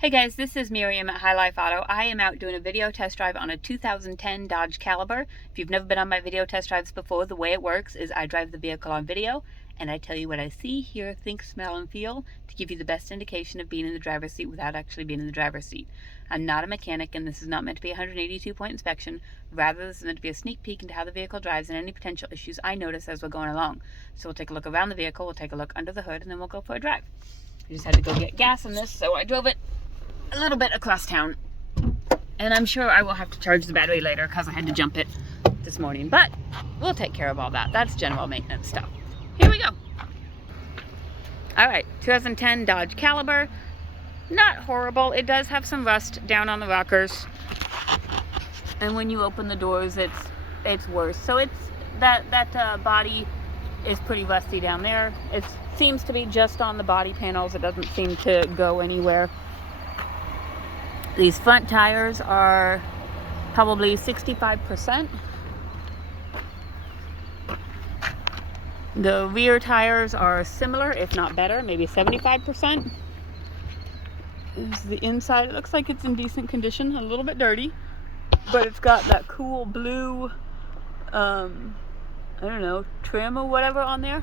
Hey guys, this is Miriam at High Life Auto. I am out doing a video test drive on a 2010 Dodge Caliber. If you've never been on my video test drives before, the way it works is I drive the vehicle on video and I tell you what I see, hear, think, smell, and feel to give you the best indication of being in the driver's seat without actually being in the driver's seat. I'm not a mechanic and this is not meant to be a 182-point inspection. Rather, this is meant to be a sneak peek into how the vehicle drives and any potential issues I notice as we're going along. So we'll take a look around the vehicle, we'll take a look under the hood, and then we'll go for a drive. I just had to go get gas in this, so I drove it a little bit across town, and I'm sure I will have to charge the battery later because I had to jump it this morning, but we'll take care of all that. That's general maintenance stuff. Here we go. All right, 2010 Dodge Caliber. Not horrible. It does have some rust down on the rockers, and when you open the doors it's worse. So it's that body is pretty rusty down there. It seems to be just on the body panels. It doesn't seem to go anywhere. These front tires are probably 65%. The rear tires are similar, if not better, maybe 75%. This is the inside. It looks like it's in decent condition, a little bit dirty, but it's got that cool blue, I don't know, trim or whatever on there.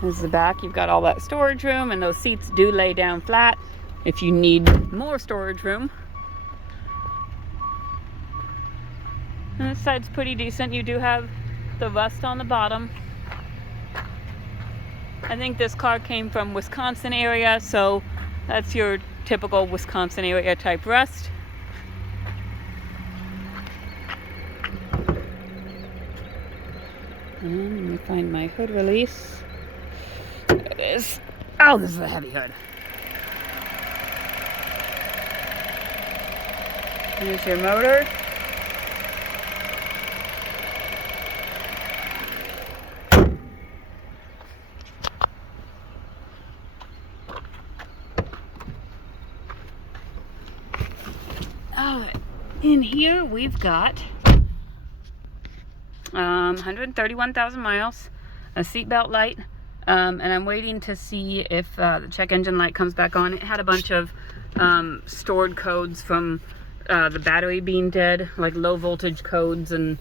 This is the back. You've got all that storage room, and those seats do lay down flat if you need more storage room. And this side's pretty decent. You do have the rust on the bottom. I think this car came from Wisconsin area, so that's your typical Wisconsin area type rust. And let me find my hood release. There it is. Oh, this is a heavy hood. Here's your motor. Oh, in here we've got 131,000 miles, a seatbelt light. And I'm waiting to see if the check engine light comes back on. It had a bunch of stored codes from the battery being dead, like low voltage codes and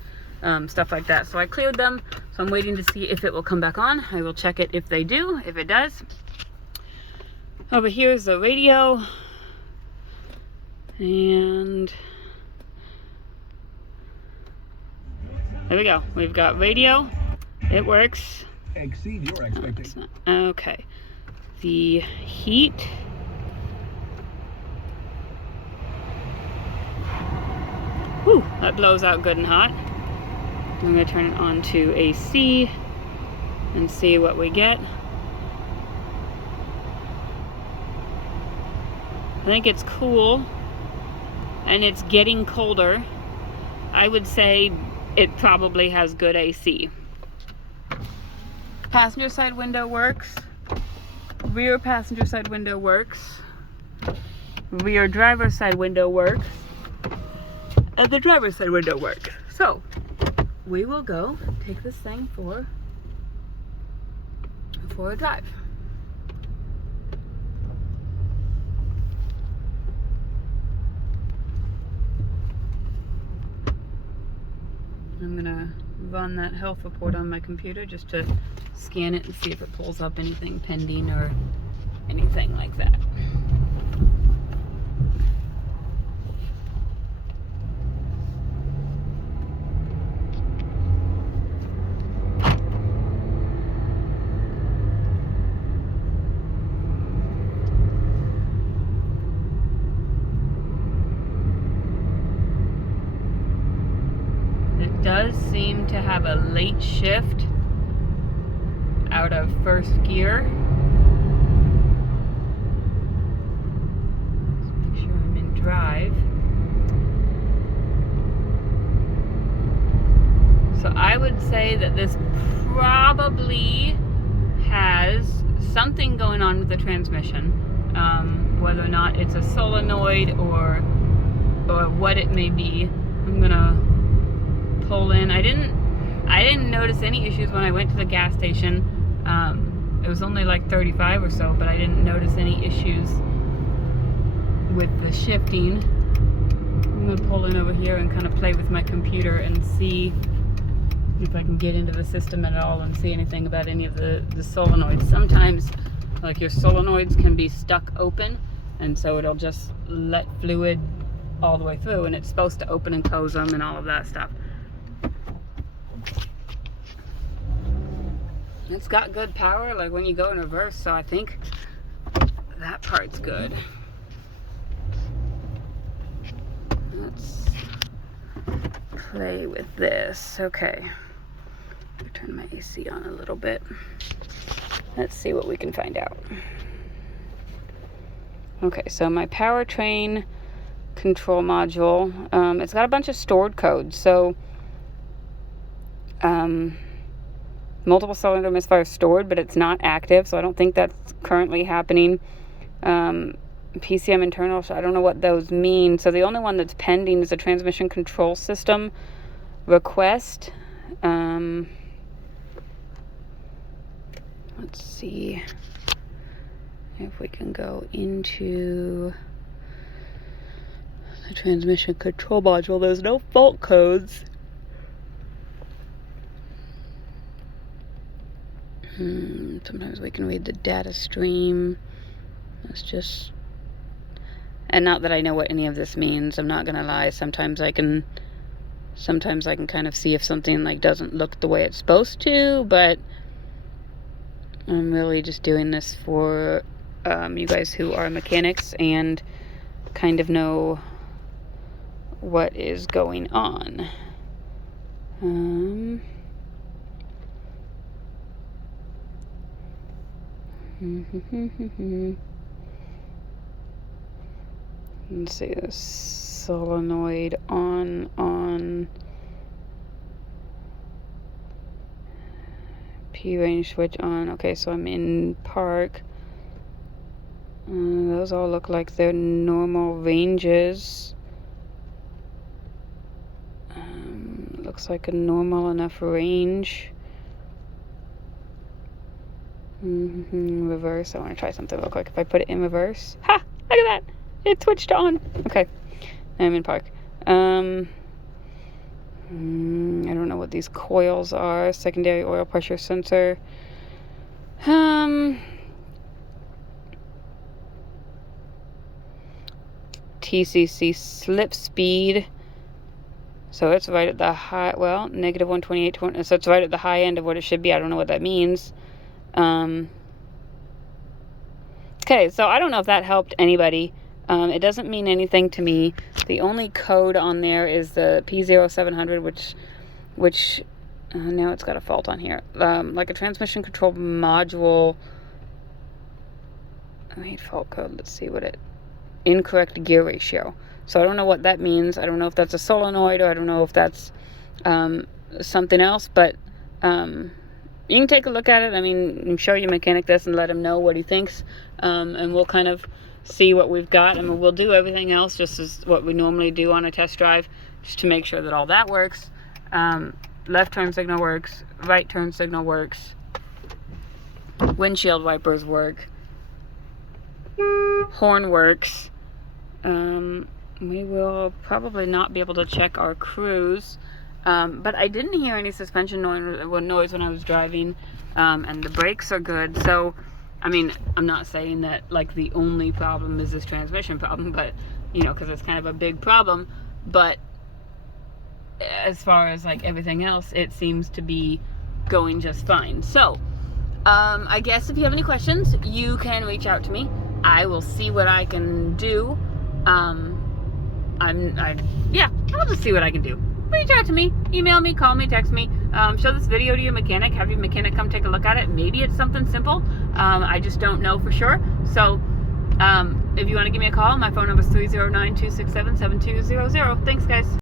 stuff like that. So I cleared them, so I'm waiting to see if it will come back on. I will check it if they do, if it does. Over here is the radio. And there we go. We've got radio. It works. Exceed your expectations. Okay. The heat. Whew, that blows out good and hot. I'm going to turn it on to AC and see what we get. I think it's cool and it's getting colder. I would say it probably has good AC. Passenger side window works. Rear passenger side window works. Rear driver's side window works. And the driver's side window works. So, we will go take this thing for a drive. I'm gonna run that health report on my computer just to scan it and see if it pulls up anything pending or anything like that. Does seem to have a late shift out of first gear. Let's make sure I'm in drive. So I would say that this probably has something going on with the transmission, whether or not it's a solenoid or what it may be. I'm gonna pull in. I didn't I didn't notice any issues when I went to the gas station. It was only like 35 or so, but I didn't notice any issues with the shifting. I'm gonna pull in over here and kind of play with my computer and see if I can get into the system at all and see anything about any of the solenoids. Sometimes, like, your solenoids can be stuck open, and so it'll just let fluid all the way through, and it's supposed to open and close them and all of that stuff. It's got good power, like when you go in reverse, so I think that part's good. Let's play with this. Okay. Turn my AC on a little bit. Let's see what we can find out. Okay, so my powertrain control module, it's got a bunch of stored codes. So multiple cylinder misfire stored, but it's not active, so I don't think that's currently happening. PCM internal, so I don't know what those mean. So the only one that's pending is a transmission control system request. Let's see if we can go into the transmission control module. There's no fault codes. Sometimes we can read the data stream. It's just, and not that I know what any of this means, I'm not gonna lie. Sometimes I can kind of see if something like doesn't look the way it's supposed to, but I'm really just doing this for you guys who are mechanics and kind of know what is going on. Let's see, this solenoid on P range switch on. Okay, so I'm in park. Those all look like they're normal ranges. Looks like a normal enough range. Reverse. I want to try something real quick. If I put it in reverse, ha! Look at that! It switched on. Okay, I'm in park. I don't know what these coils are. Secondary oil pressure sensor. TCC slip speed. So it's right at the high, well, negative 128. So it's right at the high end of what it should be. I don't know what that means. Okay, so I don't know if that helped anybody. It doesn't mean anything to me. The only code on there is the P0700, which now it's got a fault on here. Like a transmission control module. I made fault code. Let's see what it. Incorrect gear ratio. So I don't know what that means. I don't know if that's a solenoid, or I don't know if that's something else. But you can take a look at it. I mean, show your mechanic this and let him know what he thinks, and we'll kind of see what we've got, and we'll do everything else just as what we normally do on a test drive, just to make sure that all that works. Left turn signal works, right turn signal works, windshield wipers work, horn works. We will probably not be able to check our cruise, but I didn't hear any suspension noise when I was driving, and the brakes are good. So I mean, I'm not saying that like the only problem is this transmission problem, but you know, because it's kind of a big problem. But as far as like everything else, it seems to be going just fine. So I guess if you have any questions, you can reach out to me. I will see what I can do. Yeah, I'll just see what I can do. Reach out to me, email me, call me, text me, show this video to your mechanic, have your mechanic come take a look at it. Maybe it's something simple. I just don't know for sure. So if you want to give me a call, my phone number is 309-267-7200. Thanks, guys.